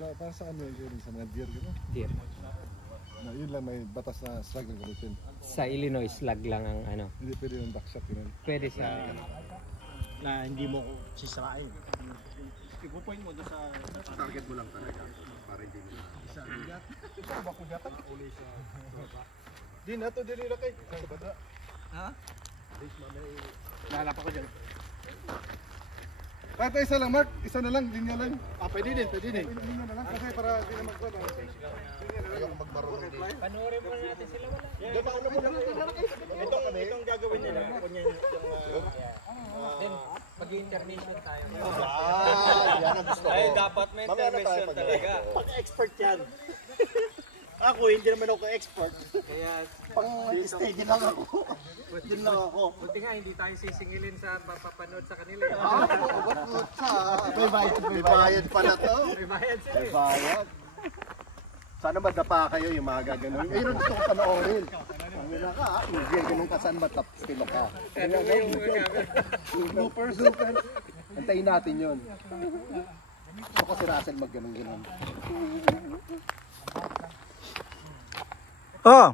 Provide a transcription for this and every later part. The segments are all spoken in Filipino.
Para sa ano yun, sa mga deer, gano'n? Deer. Na, yun lang may batas na struggle gamitin. Sa Illinois, slag lang ang ano. Hindi pwede yung backshot, gano'n. Pwede sa... Na hindi mo sisirain. Ipo-point mo doon sa Target mo lang talaga. Para hindi mo Isa, bigat. Ito ba kugatan? Uli sa soba. Di na to, di nila kay. Sa bada. Ha? Lalapa ko dyan. Kahit isa lang, Mark. Isa na lang, linya lang. Pwede din, pwede din. Linya na lang, kasi para di na magkwad. Ayoko magmarunong din. Panoorin mo natin sila wala. Itong gagawin nila. Kunyan yung... Then, mag-intermission tayo. Yan ang gusto ko. Ay, dapat may intermission talaga. Pang-expert yan. Ako, hindi naman ako expert. Kaya, Pang-steady lang ako. Din lang ako. buti nga, hindi tayo sisingilin sa papanood sa kanila. May bayad pala to. May bayad sila May bayad. Sana madapa kayo yung mga gaganon. Ngayon gusto ko panoorin. Ang nila ka, hindi ganun ka saan matapstilo ka. Ano ba yung camera? Bloopers. Antayin natin yun. Gusto ko si Russell mag-ganon-ganon. Oh,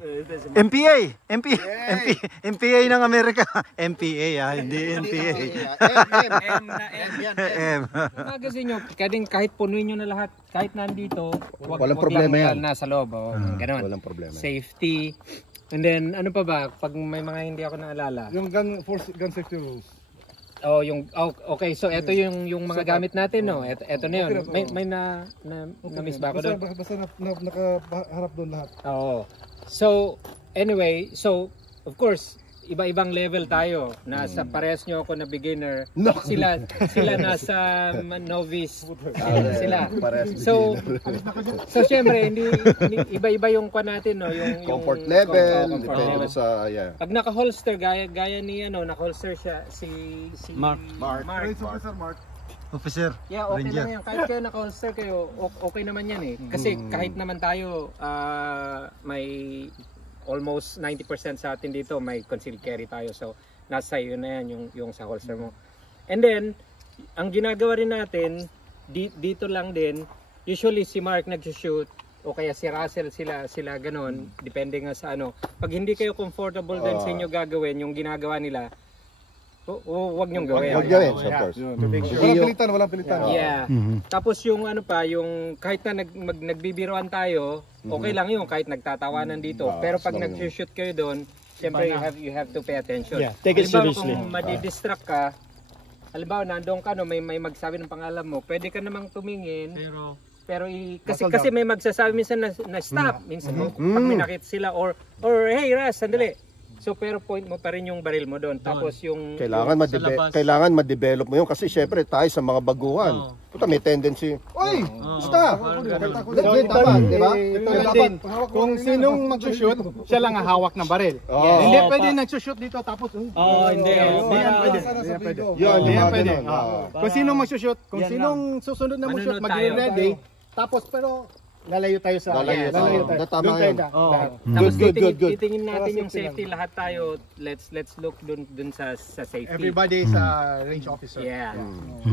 MPA, MPA ng Amerika. MPA hindi NPA. M na M. Magazine nyo, kahit punuin nyo na lahat, kahit nandito, Walang problema yan. Nasa loob, ganon. Walang problema. Safety. And then, ano pa ba, pag may mga hindi ako naalala. Yung gun safety rules. Oh, okay, so ito yung mga gamit natin, no? Ito na yun. May na-miss ba ako doon? Basta nakaharap doon lahat. Oo. So, anyway, of course, iba-ibang level tayo. Nasa parehas nyo ako na beginner. No. Sila nasa novice. Sila. So syempre, hindi iba-iba yung kwa natin, no? Yung Comfort level, comfort depende level. sa, yeah. Pag naka-holster, gaya ni naka-holster siya, si Mark. Police officer Mark. Officer. Yeah, okay lang yan. Kahit kayo naka-holster kayo, okay naman yan eh. Kasi kahit naman tayo, may almost 90% sa atin dito, may concealed carry tayo. So, nasa iyo na yan yung sa holster mo. And then, ang ginagawa rin natin, dito lang din, usually si Mark nag-shoot, o kaya si Russell sila ganon, depende nga sa ano. Pag hindi kayo comfortable din sa inyo gagawin, yung ginagawa nila, wag niyong gawin. Huwag gawin, of course. Walang pilitan. Yeah. Tapos yung ano pa, yung kahit na nagbibiroan tayo, okay lang yun kahit nagtatawanan dito. Pero pag nag-shoot kayo doon, siyempre you have to pay attention. Yeah, take it seriously. Kung madidistract ka, halimbawa nandoon ka, no, may magsabi ng pangalan mo, pwede ka namang tumingin. Pero kasi may magsasabi minsan na stop, minsan pag may nakita sila or hey Ras, sandali. So pero point mo pa rin yung baril mo doon. Tapos yung kailangan ma-develop mo yun kasi syempre tayo sa mga baguhan. Puta may tendency. Oy, basta. Tama, di ba? Kung sinong mag-shoot, siya lang ang hawak ng baril. Hindi pwede nag-shoot dito tapos hindi. Yan, pwede. Kung sinong mag-shoot, kung sinong susunod na mag-shoot, mag-ready. Tapos pero lalayo tayo sa Tama yun. Tapos titingin natin yung safety lahat tayo. Let's look dun sa safety. Everybody is a range officer. Yeah.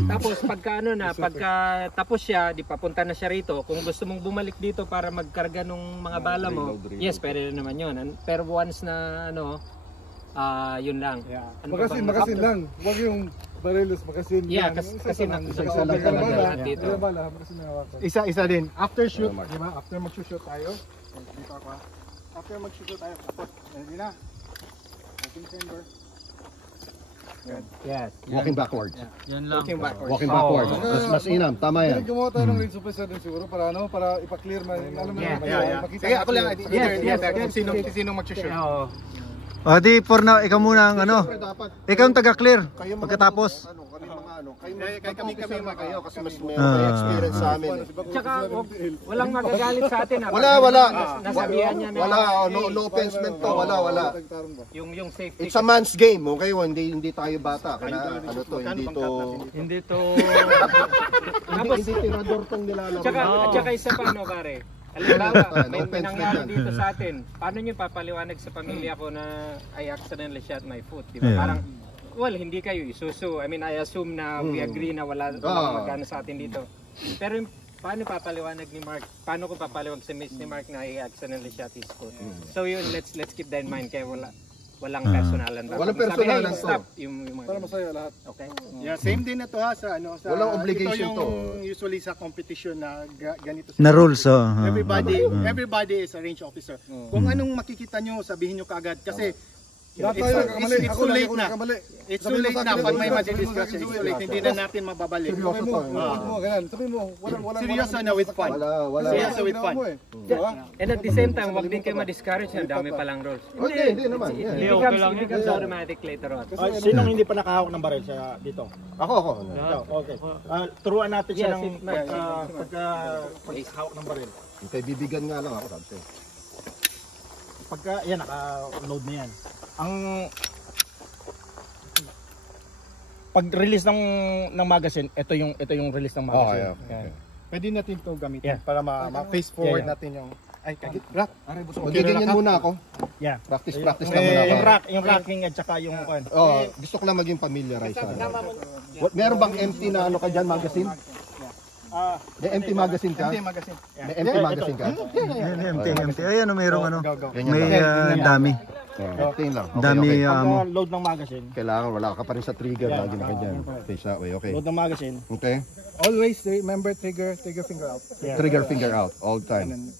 Tapos pagka tapos siya, di papunta na siya rito. Kung gusto mong bumalik dito para magkarga ng mga bala mo, yes, pwede naman yun. Pero once na yun lang. Magasin lang. Huwag yung barilos, magasin. Yeah, kasi nag-over talaga lahat dito. Isa din. After shoot, di ba? After mag-shoot tayo. Dito ako. After mag-shoot tayo, tapos ready na. Open chamber. Yes. Walking backwards. Yan lang. Walking backwards. Mas inam, tama yan. Gumawa tayo ng range officer din siguro para ipa-clear man. Sige, ako lang. Sino mag-shoot? O di na ikaw muna ang ikaw ang taga-clear pagkatapos. Kami kayo kasi mas may experience sa amin. Tsaka walang magagalit sa atin. Wala. Nasabihan niya na. Wala, no offense meant to. Wala. Yung safety. It's a man's game, okay? Hindi tayo bata. Hindi tirador tong nilalaro. Tsaka isa pa pare. Halimbawa, may nangyari dito sa atin. Paano nyo papaliwanag sa pamilya ko na I accidentally shot my foot? Diba? Parang, hindi kayo isusu. I mean, I assume na we agree na wala magano sa atin dito. Pero paano papaliwanag ni Mark? Paano ko papaliwag sa miss ni Mark na i-accidentally shot his foot? So yun, let's keep that in mind kaya walang personalan. Walang personalan to. Stop yung mga Para masaya lahat. okay. Yeah, same din na to ha sa ano sa Walang obligation ito yung usually sa competition na ganito Na rules, oh. everybody is a range officer. Kung anong makikita nyo, sabihin nyo kaagad kasi Lahat tayo nagkamali. it's Ako too lang late ako na. nagkamali. It's too Sabihin mo late sa na akin, pag may seryoso, madidiscuss. It's too late. Hindi na natin mababalik. Seryoso to. Huwag mo, ganyan. Sabihin mo, walang Seryoso na with fun. Wala. Seryoso with fun. And at the same time, wag din kayo ma-discourage na dami palang rules. Hindi naman. Yeah. It becomes automatic later on. Sinong hindi pa nakahawak ng baril sa dito? Ako. Okay. Turuan natin siya Yes, ng it- pagkahawak ng baril. Hintay, bibigan nga lang ako, sabi sa'yo. Pagka, yan, naka-load na yan. Ang pag-release ng magazine, ito yung release ng magazine. Okay. Yan. Pwede natin ito gamitin Yeah. para ma-face forward Yeah. natin yung ay kagit rat. Magiganyan muna ako. Yeah. Practice na muna ako. Yung racking at saka yung Gusto ko lang maging familiarize sa meron bang empty na ano ka dyan, magazine? May empty magazine ka? Empty magazine. May empty magazine ka? Yan, empty. Ayan, mayroong ano. Ganyan May dami. Empty lang. Dami pag load ng magazine. Kailangan wala ka pa rin sa trigger. Lagi na ka dyan. Face that way, okay. Load ng magazine. Okay. Always remember trigger finger out. Yeah. Trigger finger out all the time.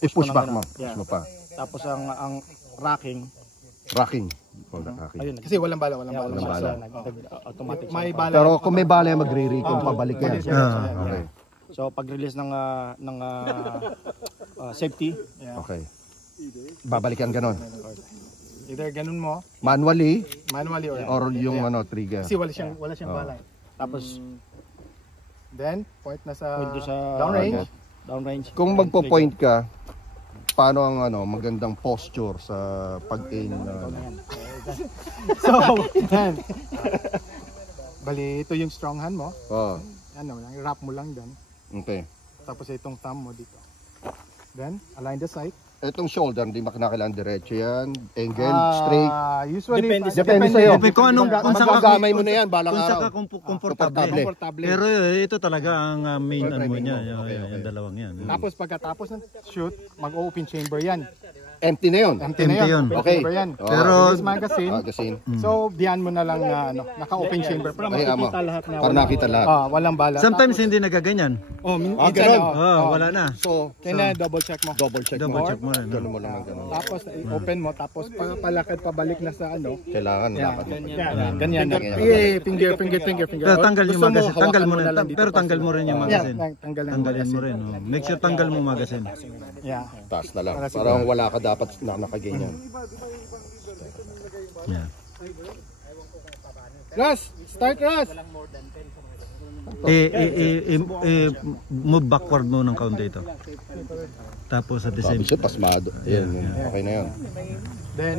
I-push back mo. Push mo pa. Tapos ang racking. Rocking. Call that rocking. Ayun. Kasi walang bala. Walang bala. Automatic. May bala. Pero kung may bala, magre-recon pabalik yan. Okay. So pag-release ng safety, Okay. Babalik yan ganon. Either ganun mo, Manually manually or yung ano trigger. kasi wala siyang bala. tapos Then point na sa point sa downrange. downrange. Kung magpo-point ka, paano ang ano magandang posture sa pag-aim na ano? So, yan. Bali, ito yung strong hand mo. Oh, Ano, wrap mo lang dyan. okay. Tapos itong thumb mo dito. Then, align the sight. Etong shoulder, hindi makakailangan diretso yan. Angle, straight. Usually, Depende sa'yo. Kung anong, kung saan ka, Magagamay mo na yan, balang kung saan araw. ka komportable. Komportable. Pero ito talaga ang main ano mo niya, Okay. yung dalawang yan. Tapos pagkatapos ng shoot, mag-open chamber yan. Empty na yun. Empty na Empty yan. yun. Open Okay. chamber yan. Pero Release magazine. Magazine. So, diyan mo na lang na naka-open chamber. Para Ay, amo. Makikita lahat na Para nakita lahat. walang bala. sometimes hindi nagaganyan. Minsan, ganun. Wala na. So, Kaya double check mo. double check Double mo. check mo rin. Ganun mo lang ang ganun. Tapos, open mo. Tapos, palakad pabalik na sa ano. Kailangan lakad mo. Ganyan. Finger. Pero tanggal yung Gusto mo, magazine. Tanggal mo hawakan rin. lang dito Pero tanggal mo rin yung magazine. Tanggalin Tanggalin mo rin. Oh. Make sure tanggal mo magazine. Yeah. Taas na lang. Parang wala ka dapat nakaganyan. Yeah. Rush! Start rush! Move backward mo ng kaunti ito. Tapos at the same Sabi siya, pasmado. Ayan, yun. Okay na yun. Then,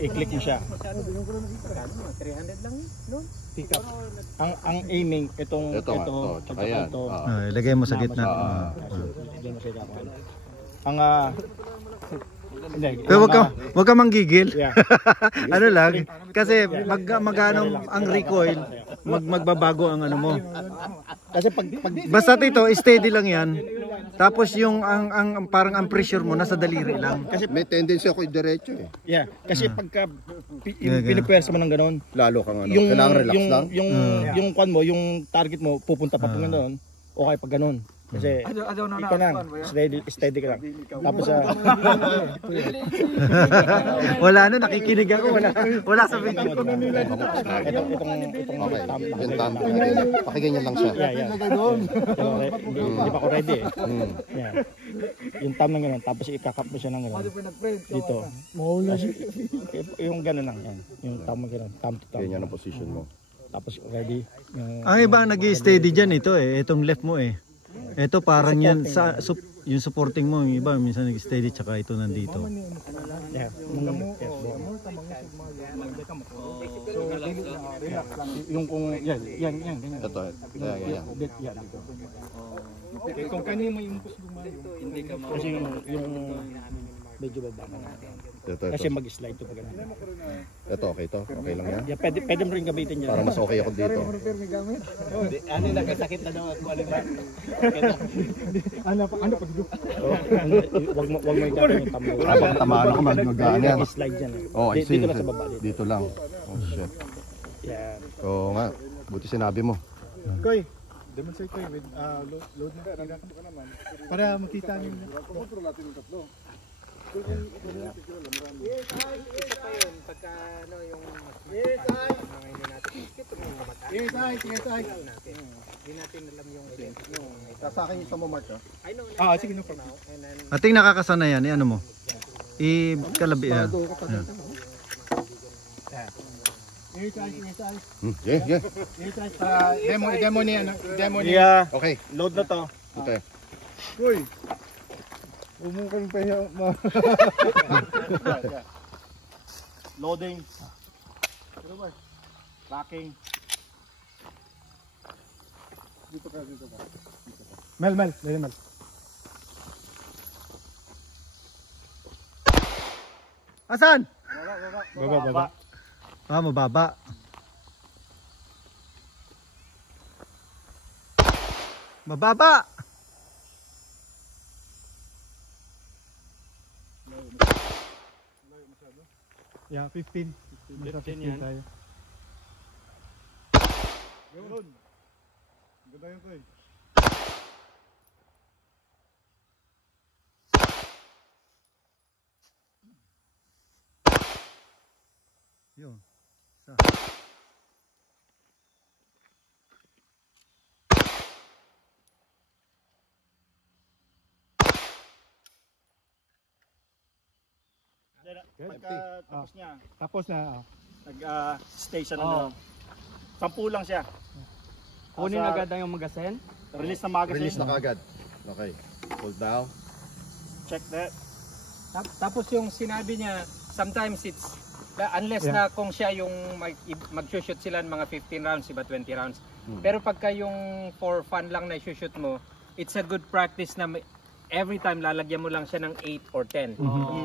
i-click mo siya. 300 lang yun. pick up. Ang aiming itong Ito nga. Oh, tsaka yan. ilagay mo sa gitna. Diyan mo siya dapat. Ang hindi, Pero wag ka manggigil. Yeah. Ano lang kasi magano ang recoil, magbabago ang ano mo. Kasi pag Basta ito steady lang 'yan. Tapos yung ang parang ang pressure mo nasa daliri lang. Kasi may tendency ako diretso eh. yeah, kasi pagka pinipwersa mo ng ganoon, Lalo kang ano, kailangan relax lang. Yung kwan mo, yung target mo pupunta pa pag ganoon. Okay pag ganoon. Kasi ikaw lang, steady ka lang. Tapos Wala na nakikinig ako, wala sa video. itong Okay. Yung tam. Pakiganyan lang siya. Hindi pa ako ready eh. Yeah. Yung thumb ng gano'n, tapos ikakap mo siya ng gano'n. Dito. Yung gano'n lang yan. Yung thumb ng gano'n, thumb to thumb. Ganyan ang position mo. Tapos ready. Ang iba ang nag-i-steady diyan ito itong left mo Ito parang yan sa yung supporting mo, yung iba minsan nag-steady tsaka ito nandito. Yeah. Yung kung yan. Ito. Yan. Kung kanino mo yung gusto mo, Kasi yung medyo baba na. Kasi mag-slide to pag ganun. Ito, okay to? Okay lang yan? Yeah, pwede mo rin gamitin yan. Para mas okay ako dito. Ano nagkasakit na naman kung ano ba? Ano pa dito? Wag mo ikapin yung tambo. Habang tamaan ako, mag-gaan yan. Slide yan. Oh, I see. Dito lang sa baba. Dito lang. Oh, shit. Yan. Oo nga. Buti sinabi mo. Koy, demonstrate koy with load na. Para makita niyo. Isa pa yun, pagka ano yung mga hindi natin ito yung mamatay. Yes, ay. Hindi natin alam yung Sa akin yung sa mo, Mark. I know. Sige, no problem. And then Ating nakakasana yan, ano mo? I-kalabi yan. Yes, ay. Yeah. Demo ni. Yeah. Okay. Load na to. Okay. Koy. Umukan pa yung Loading. Locking. Dito ka. Mel. Asan? Baba. Ah, mababa. Mababa! Yeah, 15. 15 yan. tayo. Yun. Ganda yun, Koy. Yun. Isa. Pagka tapos niya, Tapos na. nag-stay siya ng 10 lang siya. Kunin agad ang yung magasin. Release na magazine. Release na kagad. Okay. Hold down. Check that. tapos yung sinabi niya, sometimes it's unless Yeah. na kung siya yung mag-shoot sila ng mga 15 rounds, iba 20 rounds. Pero pagka yung for fun lang na shoot mo, it's a good practice na every time lalagyan mo lang siya ng 8 or 10.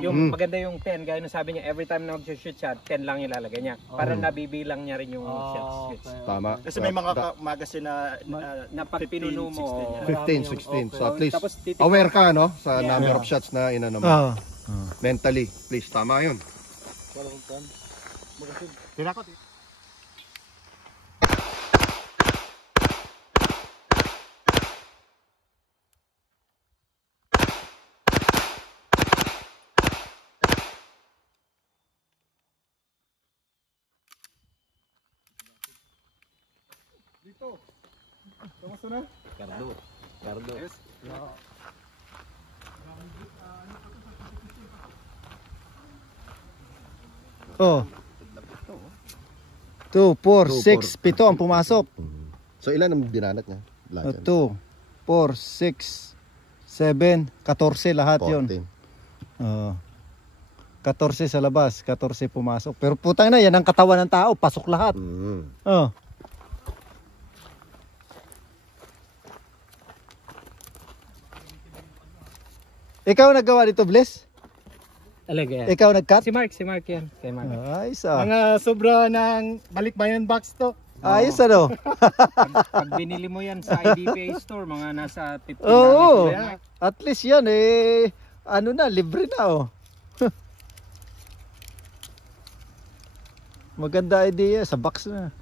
Yung maganda yung 10, gaya nung sabi niya, every time na mag-shoot siya, 10 lang yung lalagay niya. Para nabibilang niya rin yung shots. Tama. Kasi may mga magazine Na pag pinuno mo, 15, 16. So at least tapos aware ka, no? Sa number of shots na inano mo. Oo. Mentally. Please, tama yun. Tirakot. Dito. Kamusta na? Cardo. Oh. 2, 4, 6, 7 ang pumasok. So ilan ang binanat niya? Lahat 2, 4, 6, 7, 14 lahat yun. 14. 14 sa labas, 14 pumasok. Pero putang na, yan ang katawan ng tao, pasok lahat. Oh. Ikaw naggawa dito, Bliss? Talaga yan. Ikaw nag-cut? Si Mark yan. Si Mark. Ayos ah. Mga sobra ng balikbayan box to. Ayos ano? Pag binili mo yan sa IDPA store, mga nasa 15 Oo. dollars. At least yan eh, ano na, libre na oh. Maganda idea, sa box na.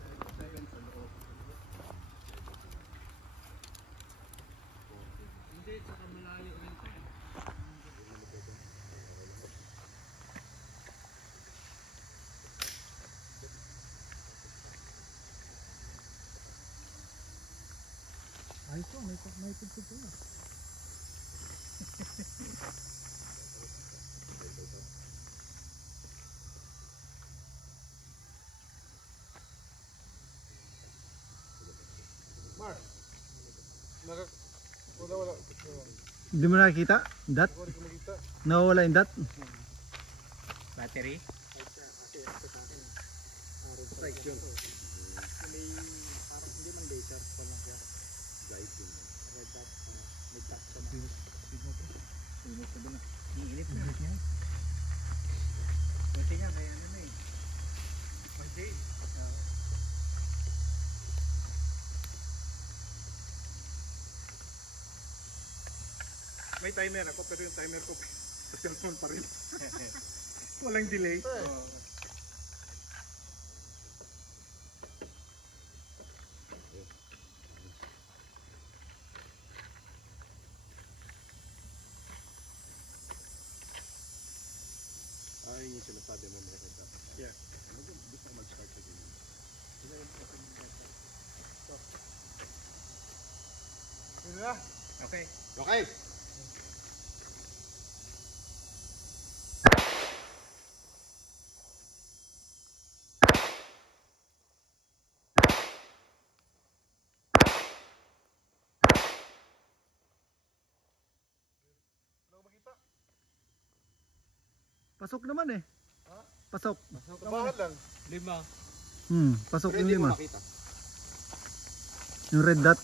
Hindi mo nakikita? Dot? Nawawala yung dot? Battery. Buti nga, may ano na eh. May date. May timer ako, pero yung timer ko sa cellphone pa rin. Walang delay. Ay, yung sinasabi mo meron dapat. Yeah. Gusto ko mag-start again. Yun na. Okay. Okay. Pasok naman eh. Pasok. Kabahan lang. Pasok yung Pwede mo 5. makita. Yung red dot.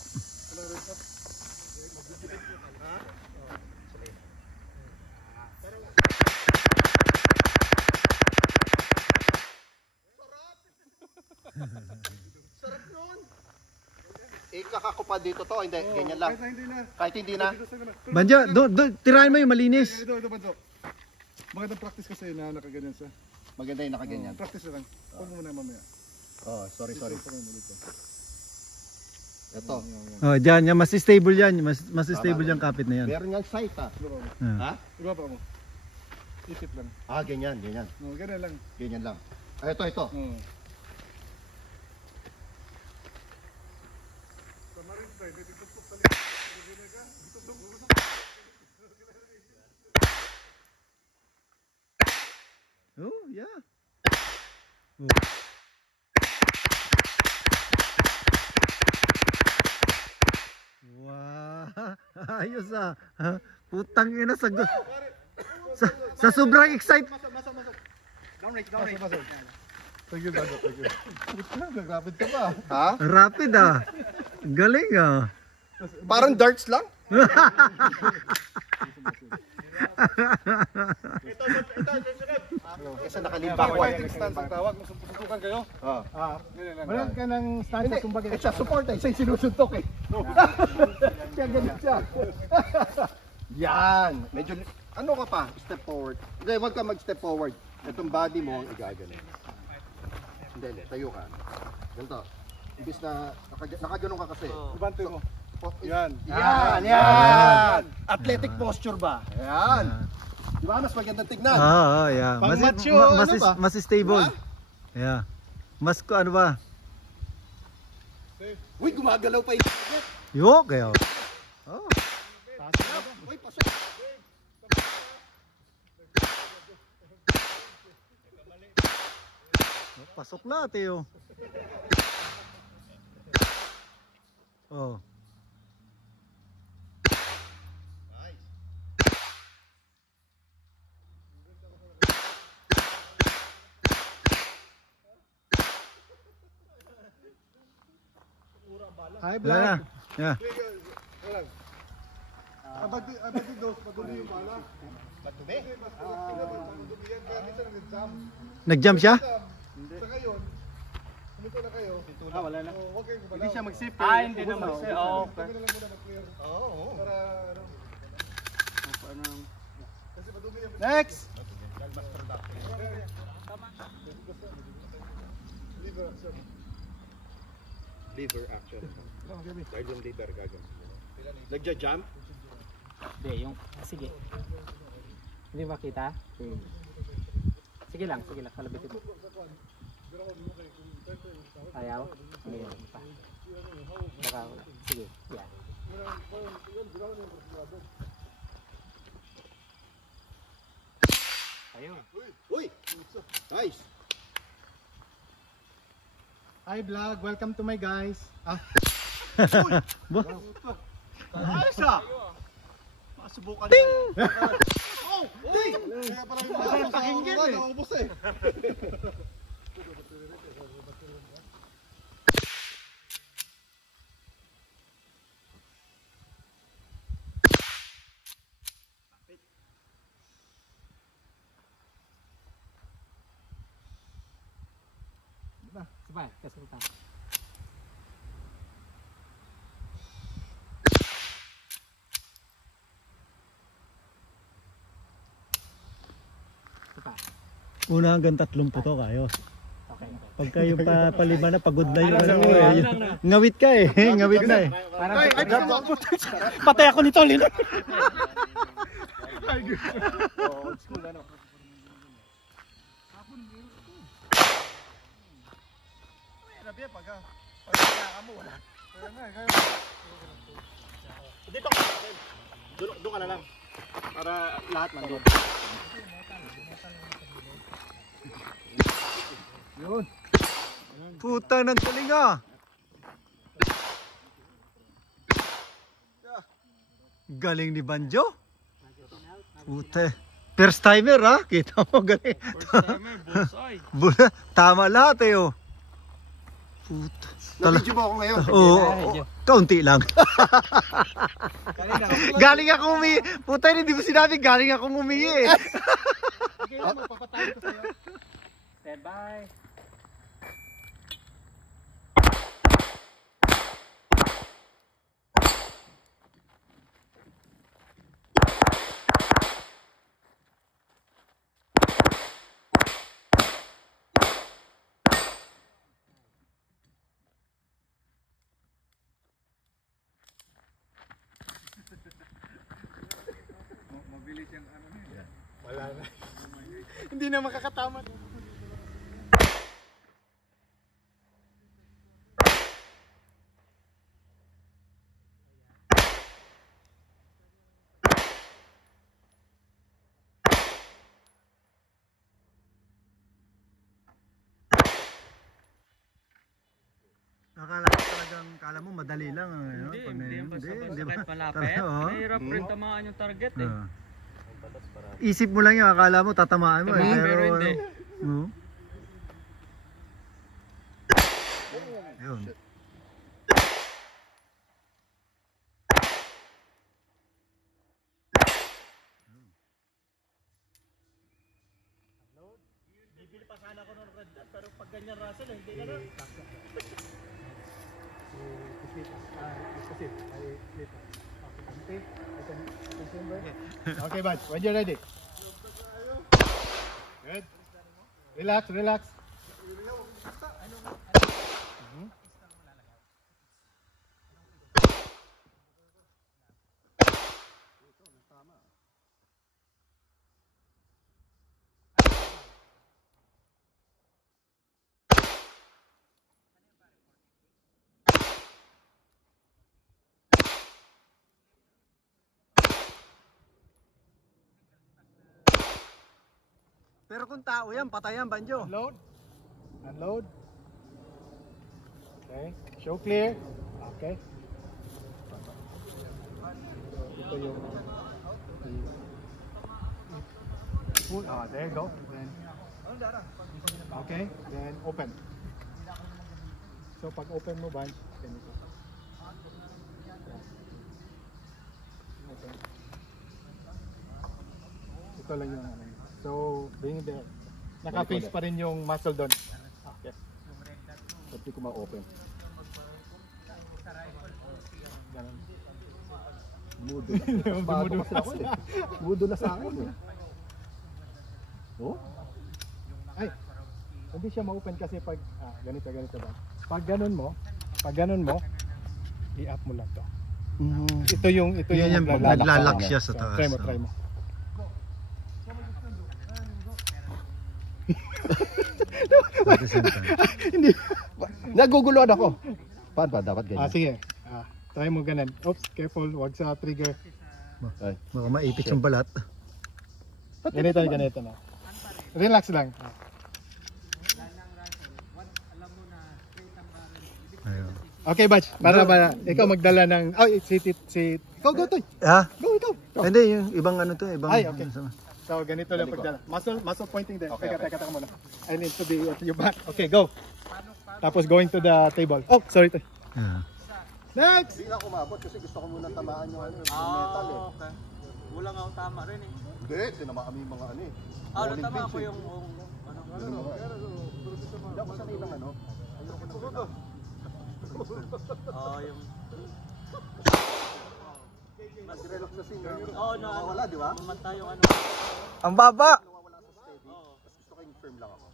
Sarap nun. Ikakako pa dito to, hindi, ganyan lang. Kahit na hindi na. Kahit hindi na. Dito sa gano'n. Banja, tirahin mo yung malinis. Ito, Banjo. Magandang practice kasi na nakaganyan siya. Maganda yung nakaganyan. Practice na lang. Huwag mo na mamaya. Oh, sorry. Parang mo dito. Ito. Oh, diyan, yan mas stable yan, mas stable yung kapit na yan. Meron yang sight ha. Ha? Iba pa mo. Isip lang. Ah, ganyan. No, ganyan lang. Ganyan lang. Ah, ito. Sa Marine Drive, may tugtog sa likod. Ganyan ka. Oh, yeah. Wow. Ayos ah. Putang ina sa sobrang excite. Masok. Thank you, Banjo. Thank you. Puta, nag-rapid ka pa. Ha? Rapid ah. Galing ah. Parang darts lang. Kasi nakalimba ko. Fighting stance ang tawag. Susukan kayo. Ganyan lang. Wala ka ng stand Hindi, sa sumba. siya support eh. Siya yung sinusuntok eh. Siya ganyan siya. Yan. Medyo, ano ka pa? Step forward. Hindi, huwag ka mag-step forward. Itong body mo, igagaling. Hindi, tayo ka. Ganito. Ibis na, nakaganon ka kasi. Ibante mo. Yan. Yan. Yan. Athletic posture ba? Yan. Di ba? Mas magandang tignan. Yeah. Mas Pang-macho, mas, ano ba? mas stable. Yeah. Mas ano ba? Uy, gumagalaw pa yung Yo, kayo. Oh. Uy, pasok. Pasok na, Teo. Oh. Hi, Wala na. Yeah. Abati dos, madumi yung bala. Madumi? Madumi yan, kaya minsan nag-jam. Nag-jump siya? Sa ngayon, kumito na kayo. Wala na. Huwag kayong gumalaw. Hindi siya mag-sip. Hindi na mag-sip. Oo, okay. Kami na lang muna mag-clear. Oo. Para ano. Kasi madumi yan. Next! Liver action. Liver action. Dahil yung liver gagawin. Nagja-jump? Hindi, sige. Hindi makita? Sige lang, kalabitin mo. Ayaw? Sige, pa. Baka, sige, yan. Ayun. Uy! Nice! Hi vlog, welcome to my guys. Ayos ah! Masubukan na yan. Oh! Hey! Kaya parang pakinggan eh. Naubos eh. Sabay, kasunta. Sabay. Una hanggang 30 putok ayos. Okay. Pag kayo palima na, pagod na yung Ano, ano mo eh. lang na. Ngawit ka eh. Ngawit na eh. Parang Patay ako nito, Lino. Old school ano. Dito ka. Doon ka na lang. Para lahat nandun. Putang ng talinga. Galing ni Banjo. Pute. First timer ha? Kita mo galing. Tama lahat eh oh. Puta. Na-video mo ako ngayon. Oo, kaunti lang. Galing ako umihi. Puta, hindi mo sinabi galing ako umihi eh. Stand by. Hindi na makakatama. Akala mo madali lang. Ano? Hindi ba malapit? Mahirap rin tamaan yung target eh. Isip mo lang yun, akala mo tatamaan mo eh. Pero hindi. Ano? Ayun. Bibili pa sana ako ng red dot, pero pag ganyan Russell, hindi ka na. Okay, bud. When you're ready. Good. Relax, relax. Pero kung tao yan, patay yan, Banjo. Unload. Unload. Okay. Show clear. Okay. Ito yung pull. There you go. Then, okay. Then open. So pag open mo, bunch, ganito. Open. Ito lang yung ano. So, bring there. Naka-face pa rin yung muscle doon. Yes. Pwede ko ma-open. Ganun. Mudo na. Bago kasi ako eh. Mudo na sa akin eh. Oh? Ay, hindi siya ma-open kasi pag, ganito ba? Pag ganun mo, i-up mo lang to. Ito yung Yan yung naglalak siya sa taas. Try mo. Hindi. Naguguluhan ako. Paano ba? Dapat ganyan. Sige. Try mo ganun. Oops, careful. Wag sa trigger. Ay. Baka maipit yung balat. Ganito na. Relax lang. Ayun. Okay, batch. Para ikaw magdala ng... Ikaw, go, Toy. Ha? Go, ikaw. Hindi, yung ibang ano to, ibang... Ay, okay. So, ganito lang pagdala. Muscle pointing there. Okay, Teka muna. I need to be at your back. Okay, go. Tapos going to the table. Oh, sorry, Toy. Yeah. Next! Hindi na kumabot kasi gusto ko muna tamaan yung metal eh. Okay. Wala nga ako tama rin eh. Hindi, tinamaan kami yung mga ano eh. Natama ako yung ano. Hindi ako sanay ng ano. Ayoko na wala. Yung... Mag-relax na singer. Oo, Nawawala, di ba? Mamanta yung ano. Ang baba! Nawawala sa steady. Tapos gusto ko yung firm lang ako.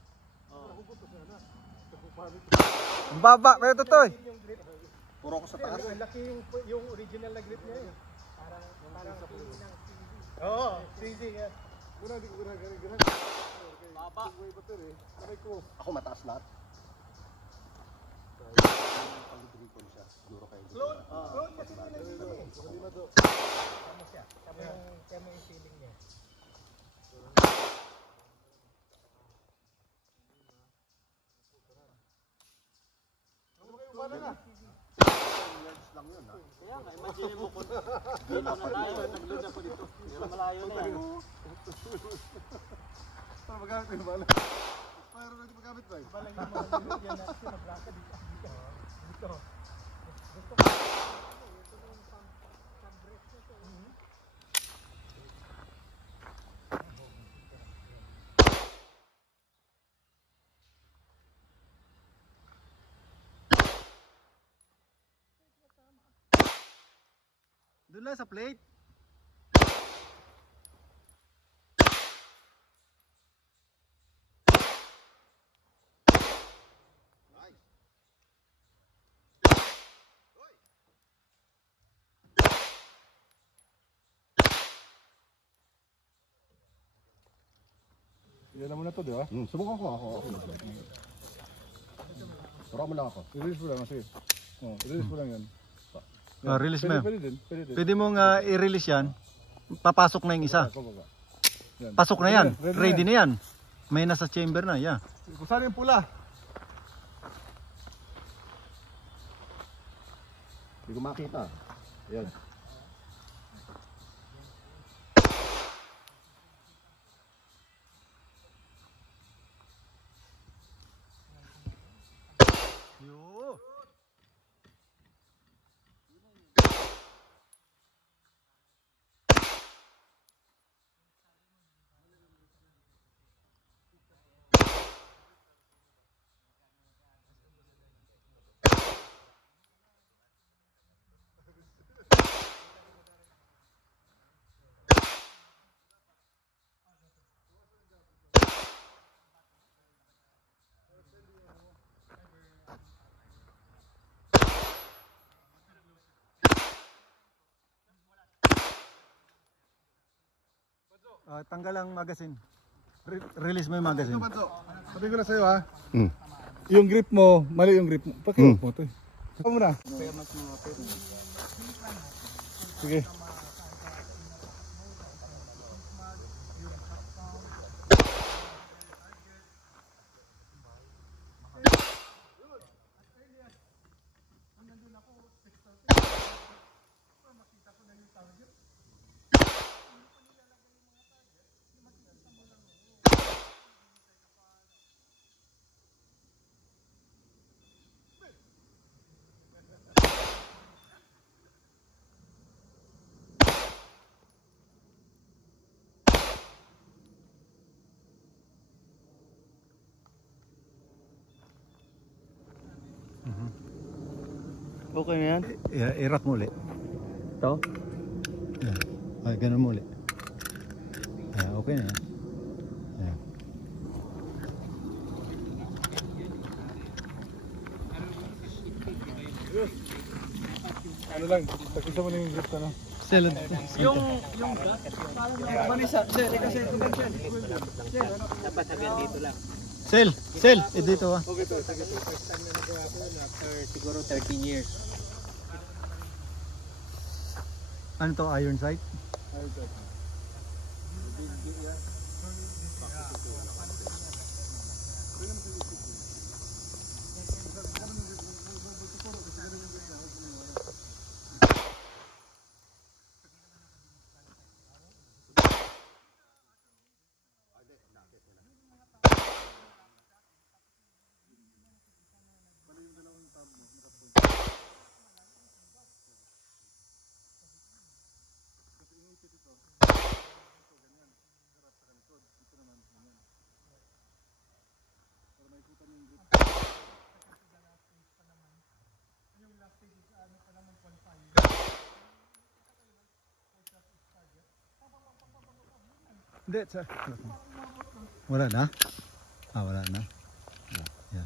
Ang baba, pero totoo. Puro ako sa taas. Ang laki yung original na grip niya eh. Parang oo, easy yan. Baba. Ako mataas lahat. Pag-dribble siya. Siguro kayo. Float kasi nila dito eh. Tama siya. Tama yung feeling niya. Yards lang yun ha. Kaya nga, imagine mo kung dito na tayo, nag-load ako dito. Pero malayo na yan. Para magamit yung bala. Para natin magamit ba? Iba lang yung mga grip yan na kasi nabraka dito. Dito. Doon lang sa plate. Yan naman na to, di ba? Subukan ko ako. Turo mo lang ako. I-release mo lang kasi. Oh, i-release mo lang yan. Release mo yan. Pwede din, pwede din. Pwede mong i-release yan. Papasok na yung isa. Pababa. Pasok na yan. Ready na Ready na yan. May nasa chamber na, yeah. Kung saan yung pula? Hindi ko makita. Ayan. Yo. Tanggal ang magazine. Release mo yung magazine. Sabi ko na sa'yo ha. Yung grip mo, mali yung grip mo. Pakiwag mo ito eh. Ikaw muna. Sige. Okay na yan? I-rack mo ulit. Ito? Yan. Ay, ganun mo ulit. Ayan, okay na yan. Ayan. Ano lang, takisa mo na yung grip ano. Sel, Dapat hanggang dito lang. Sel, dito ah. First time na nagawa ko yun after siguro 13 years. Ano to, iron sight? Hindi, sir. Wala na? Wala na. Yan.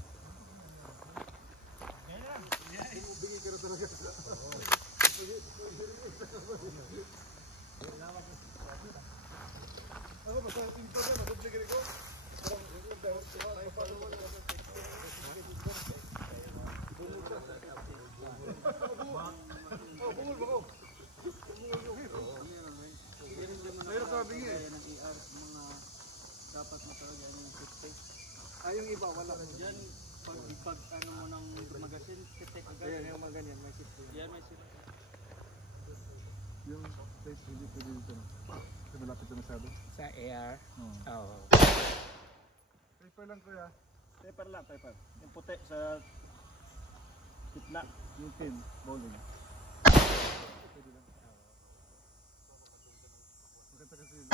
Yung iba, wala. Yan, pag ano mo ng magasin, sitek agad. Ayan, yung mga ganyan, may safety. Yan, may safety. Yung place hindi pwede dito. Kasi malapit na masyado. Sa AR. Oo. Paper lang kuya. Paper lang, paper. Yung puti sa gitna. Yung pin, bowling. Maganda kasi yun.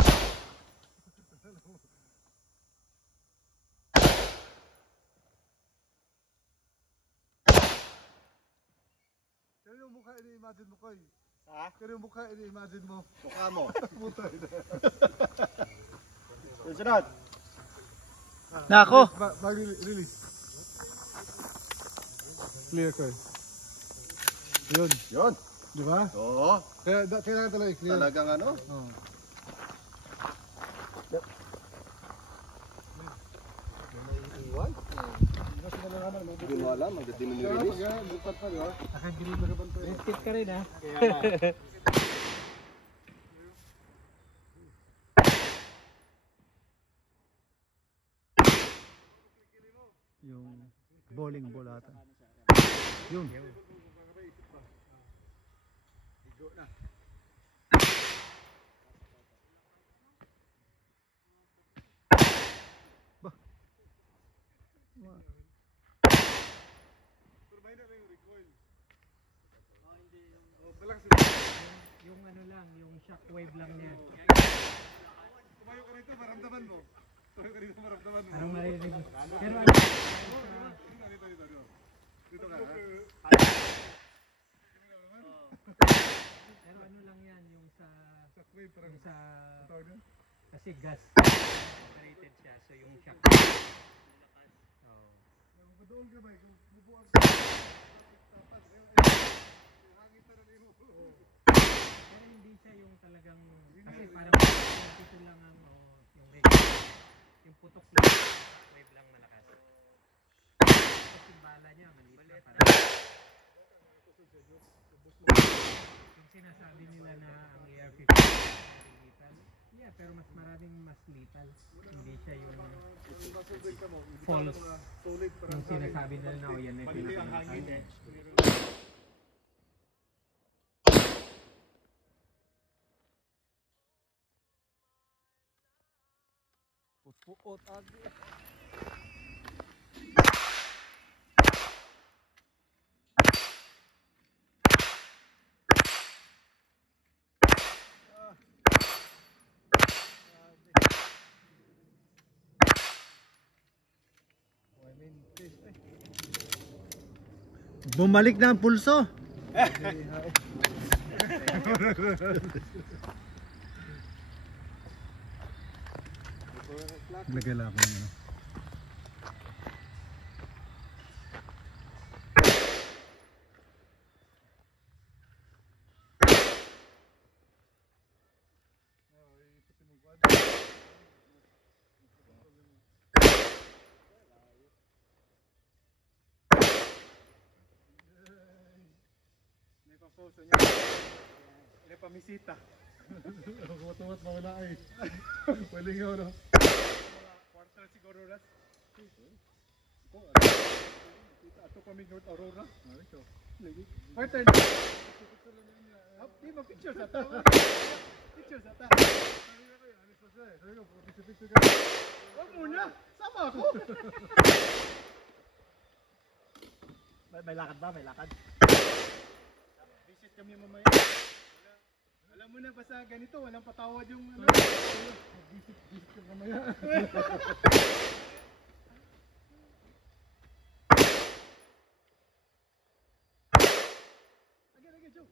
Kaya yung mukha ini-imagine mo, Koy. Ha? Kaya yung mukha ini-imagine mo. Mukha mo. Puta ina. Sunod. Nako! Release. Clear, Koy. Yun. Yun. Di ba? Oo. Kailangan talaga i-clear. Talagang ano? Oo. Hindi mo alam, magdating mo nililis. Tip ka rin ha. Yung bowling ball ata. Yun. Yung ano lang, yung shockwave lang niya. Tumayo ka rito, maramdaman mo. Tumayo ka rito, maramdaman mo. Parang marinig. Pero ano, Dito ka, ha? pero ano lang yan, yung sa, Shockwave, parang yung sa, tawag yun. kasi gas operated siya, so yung shockwave. Oo. Doon ka ba? Kung bubuan ka. Tapas. Hangin pa rin mo. Pero hindi siya yung talagang, kasi parang dito lang ang, yung regular, yung putok lang, shockwave lang malakas. Tapos yung bala niya, maliit na parang, yung sinasabi nila na ang AR-15 lethal, yeah, pero mas maraming mas lethal. Hindi siya yung false. Yung sinasabi nila na, yan ay pinaka-lethal. Puot agi. Bumalik na ang pulso. Lagay lang ako ng ano. May pa-post niya. May pamisita. Kumat-kumat na wala ay. Pwede nga ano. Quarter siguro ras. Ato pa may North Aurora. Quarter. Di ma-picture sa tao. Picture sa tao. Huwag muna. Sama ako. May lakad ba? May lakad? Visit kami mamaya. Alam mo na basta ganito, walang patawad yung ano. Visit ka mamaya. Again, Joe.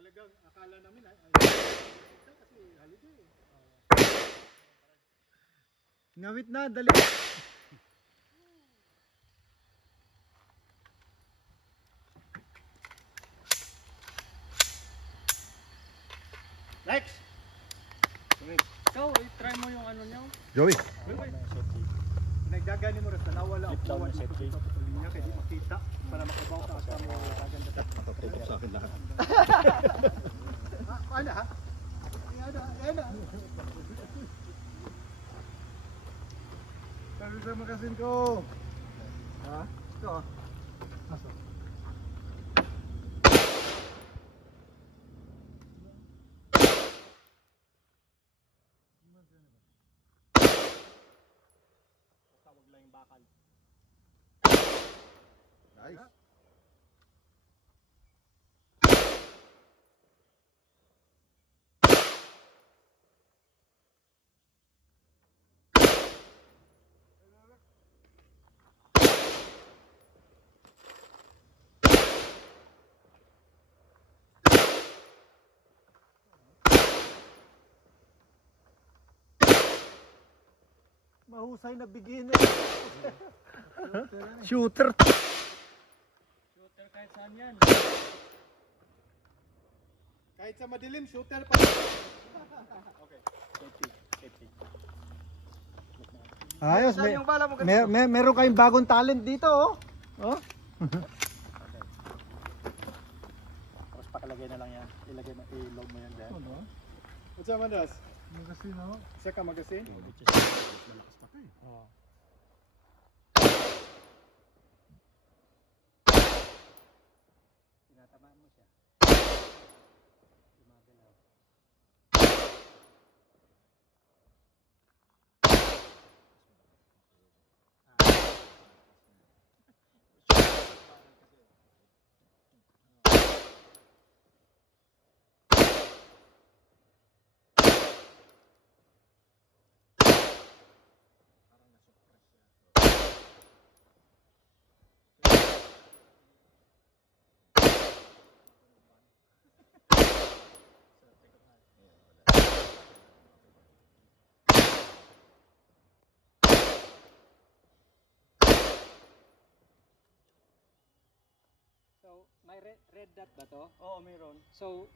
Talagang akala namin ay kasi holiday. Ngawit na, dali. Next! Ikaw, i-try mo yung ano niyo. Joey. Nagdagani mo rin, nawala Flip down kuha yung dito safety. sa linya kaya di makita para makabaw ka sa mo kaganda ka. Tutok sa akin lahat. Paano ha? Ayan na. Sabi sa magasin ko. Ha? Ito. Asa? Tawag lang yung bakal. Nice. Mahusay na beginner. Shooter. Shooter kahit saan yan. Kahit sa madilim, shooter pa. Safety. Ayos, meron kayong bagong talent dito, oh. Oh. Tapos pakalagay na lang yan. I-load mo yan dyan. What's up, Mandas? Magasin ako. Isa ka magasin? Oo. Tinatamaan mo siya. Gumagalaw. So, may red dot ba to? Oo, mayroon. So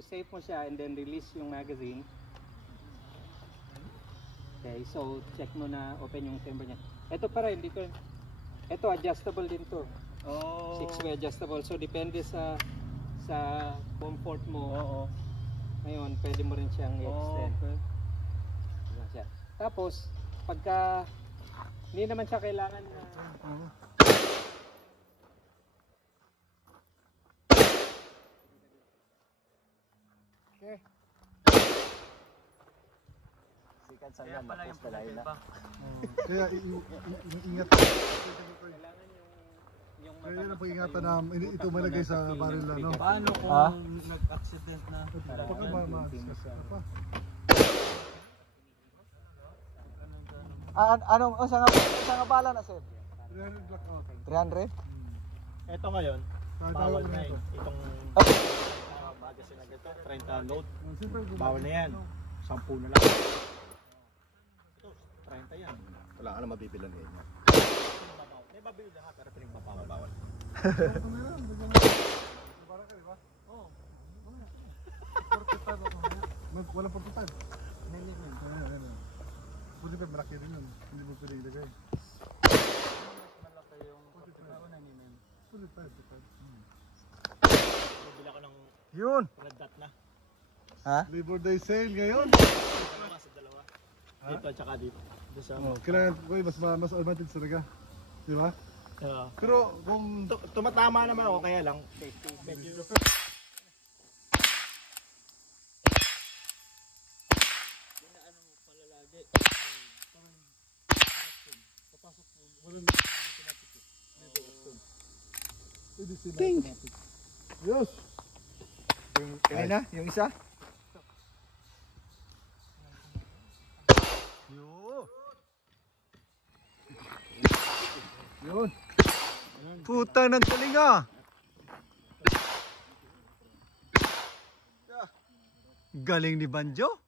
save mo siya and then release yung magazine. Okay, so check mo na open yung chamber niya. Ito pa rin dito. Ito adjustable din to. Oh. 6-way adjustable. So depende sa comfort mo. Oo. Ngayon, pwede mo rin siyang i-extend. Okay. Yan siya. Tapos, pagka hindi naman siya kailangan na Okay. Sikat sa Kaya yan. pala yung palagay ba? Kaya ingat. kailangan yung Kaya yan ang pag-ingatan na ito malagay sa baril na, no? Paano kung nag-accident na? Baka ma-discuss pa. Anong sa bala na, sir? 300 blackout. 300? Ito ngayon, bawal na ito. itong magazine na ganito, 30 load. Siyempre, Bawal na yan. 10 na lang. Ito, 30 yan. Wala ka na mabibilan eh. May babili lahat, pero pinagbabawal. Bawal. Ito na yan. Bigyan mo. Para ka, di ba? Oo. Portitad ako. Walang portitad. Ayan. 45 malaki rin yun. Hindi mo pwede ilagay. Malaki yung una ninin. 45. Bibili ako ng Yun. red dot na. Labor Day sale ngayon. Dalawa sa dalawa. Dito at saka dito. Dito sa Kailangan ko mas advantage talaga. Di ba? uh, Pero kung tumatama naman ako, kaya lang medyo Ano mo pala lagi? Ting! Yes! Kaya na, yung isa. Yun! Puta ng talinga. Galing ni Banjo.